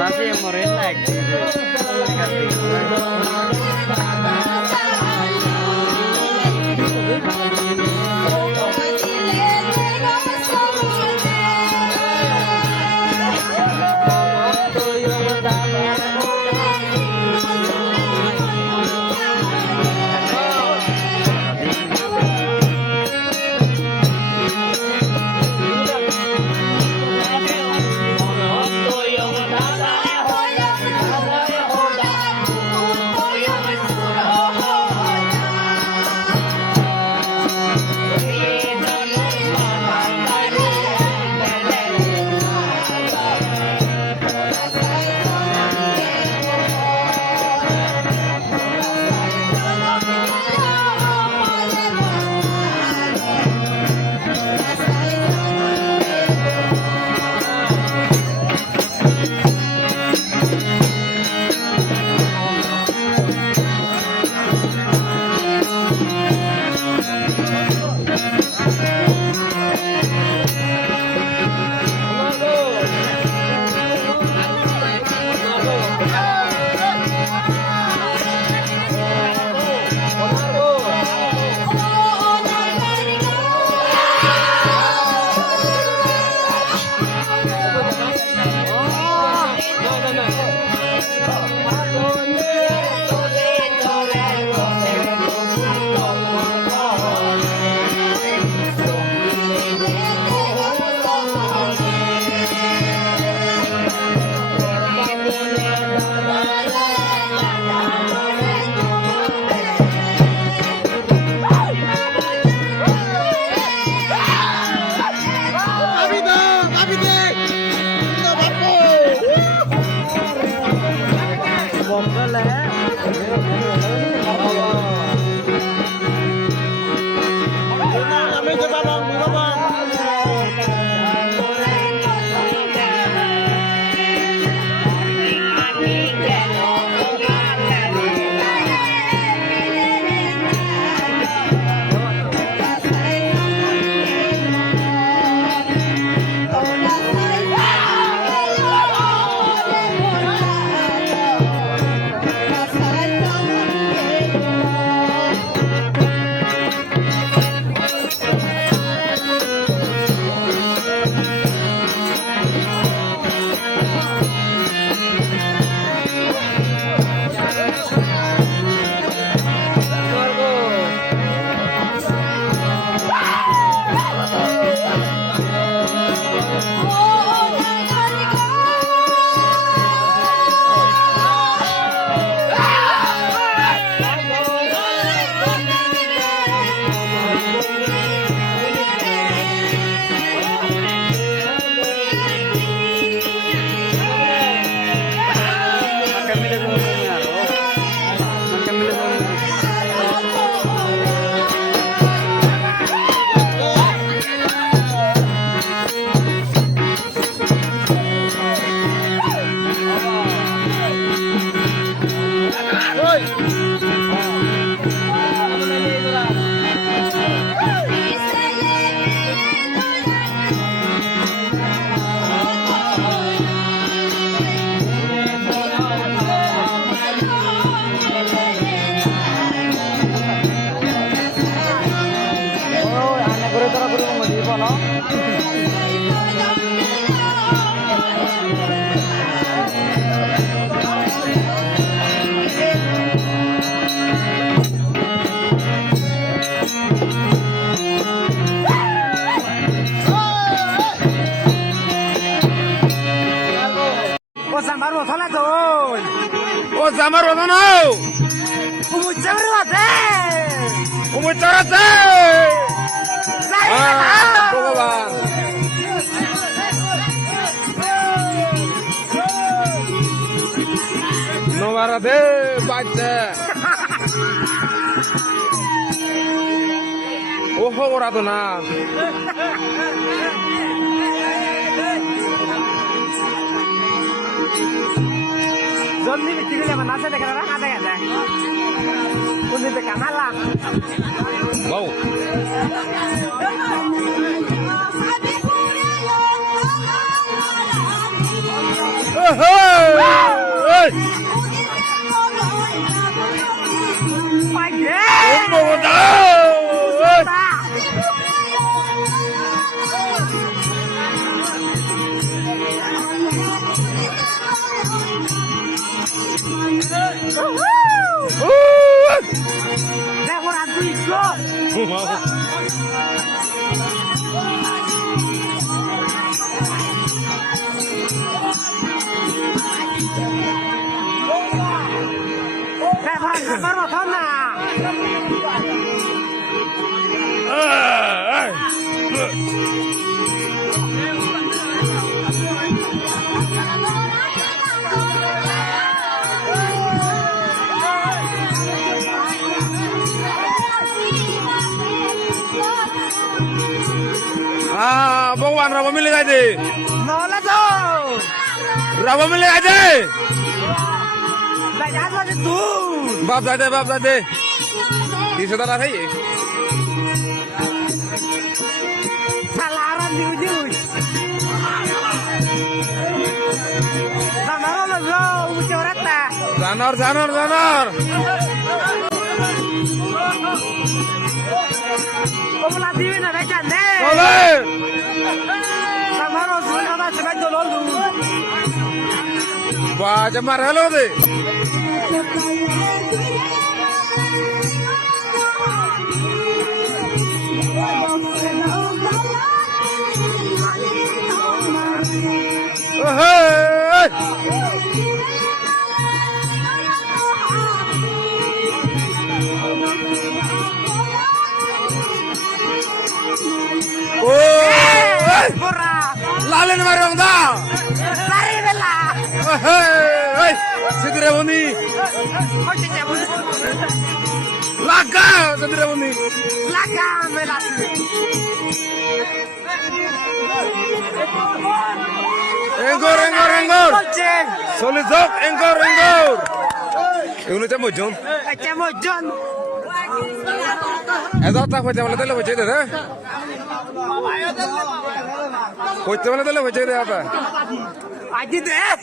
Masih murid lagi. Zamarro sana tuh. Oh, Zamarro sana. Umucara deh. Umucara deh. Bang. Nomor deh baca. Oh, orang tu na. Jolly bikin dia mana sih dekat orang ada kan? Udah dekat malam. Wow. Oh, দেখো রাত দুই গোল Mau. দেখো রাত খাবার মতো না Ah, bawaan rawa milik aja. নহলে তো Rawa milik aja. বাজার বাজে তুই Bab saja. Di saudara saya. salaran di ujung Samaro lo zo ucorata Zanor. Omola diwi na becan ne Oleh. Samaro sudah ada sebagai dolol du Wah, cemar halo deh. Hei. Oh, Pura lalin marong da. Lari bela Hei, sidire boni. Oke cabut Laga, sidire boni. Laka melasi Engkor. Kolce Solidok, engkor. Ini cemo John. Cemo John Edo tak baca malah tele baca deh. Baca malah tele baca deh apa? Aji deh